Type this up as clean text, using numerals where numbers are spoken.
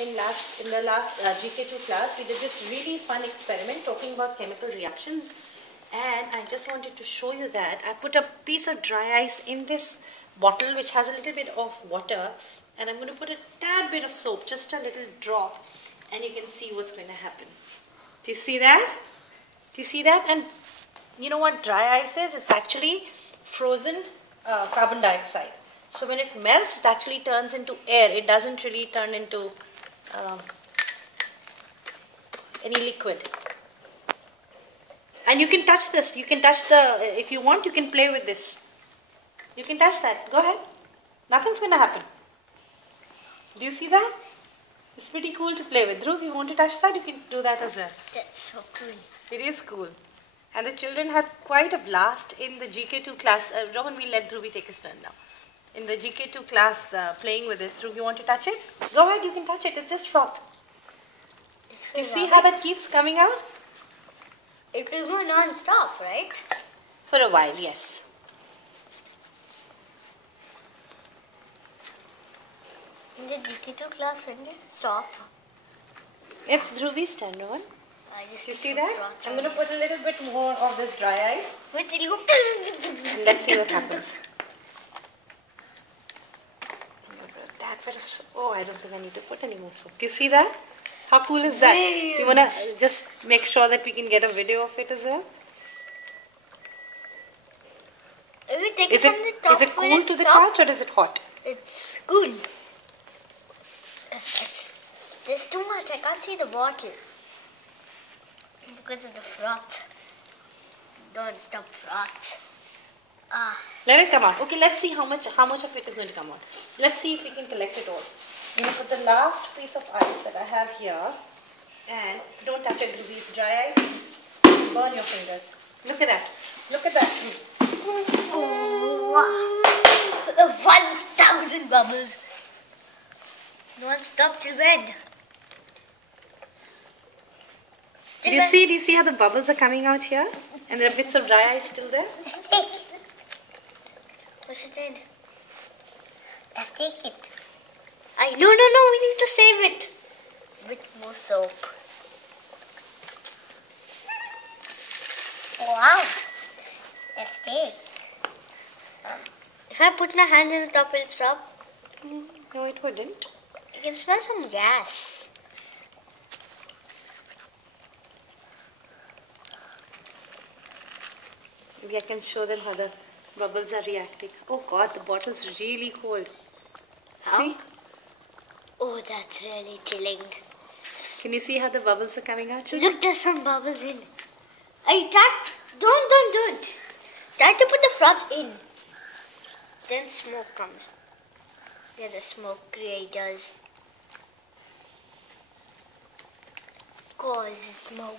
in the last GK2 class, we did this really fun experiment talking about chemical reactions, and I just wanted to show you that I put a piece of dry ice in this bottle which has a little bit of water, and I'm going to put a tad bit of soap, just a little drop, and you can see what's going to happen. Do you see that? Do you see that? And you know what dry ice is? It's actually frozen carbon dioxide. So when it melts, it actually turns into air. It doesn't really turn into any liquid. And you can touch this. You can touch if you want, you can play with this. You can touch that. Go ahead. Nothing's going to happen. Do you see that? It's pretty cool to play with. Dhruv, you want to touch that? You can do that as well. That's so cool. It is cool. And the children had quite a blast in the GK2 class. Rohan, we'll let Dhruvi take his turn now. In the GK2 class playing with this. Dhruv, you want to touch it? Go ahead, you can touch it. It's just froth. Do you see how that keeps coming out? It will go non-stop, right? For a while, yes. In the GK2 class, when did it stop? It's Dhruvi's turn, Rohan. You see that? I'm going to put a little bit more of this dry ice. Wait, it'll go. And let's see what happens. Oh, I don't think I need to put any more soap. Do you see that? How cool is that? Do you want to just make sure that we can get a video of it as well? If we take it from the top, is it cool to the touch or is it hot? It's cool. There's too much. I can't see the bottle because of the froth. Don't stop froth. Let it come out. Okay, let's see how much of it is going to come out. Let's see if we can collect it all. I'm going to put the last piece of ice that I have here, and don't touch it, Dhruvi. It's dry ice. Burn your fingers. Look at that. Look at that. Oh, wow. 1,000 bubbles. Non-stop till bed. Do you see how the bubbles are coming out here? And there are bits of dry ice still there? Push it in. Let's take it. No, we need to save it. With more soap. Wow. Let's take. If I put my hand in the top, will it stop? No, it wouldn't. I can smell some gas. Maybe I can show them how the bubbles are reacting. Oh God, the bottle's really cold. How? See? Oh, that's really chilling. Can you see how the bubbles are coming out? Look, there's some bubbles in. Don't. Try to put the froth in. Then smoke comes. Yeah, the smoke creators. Cause smoke.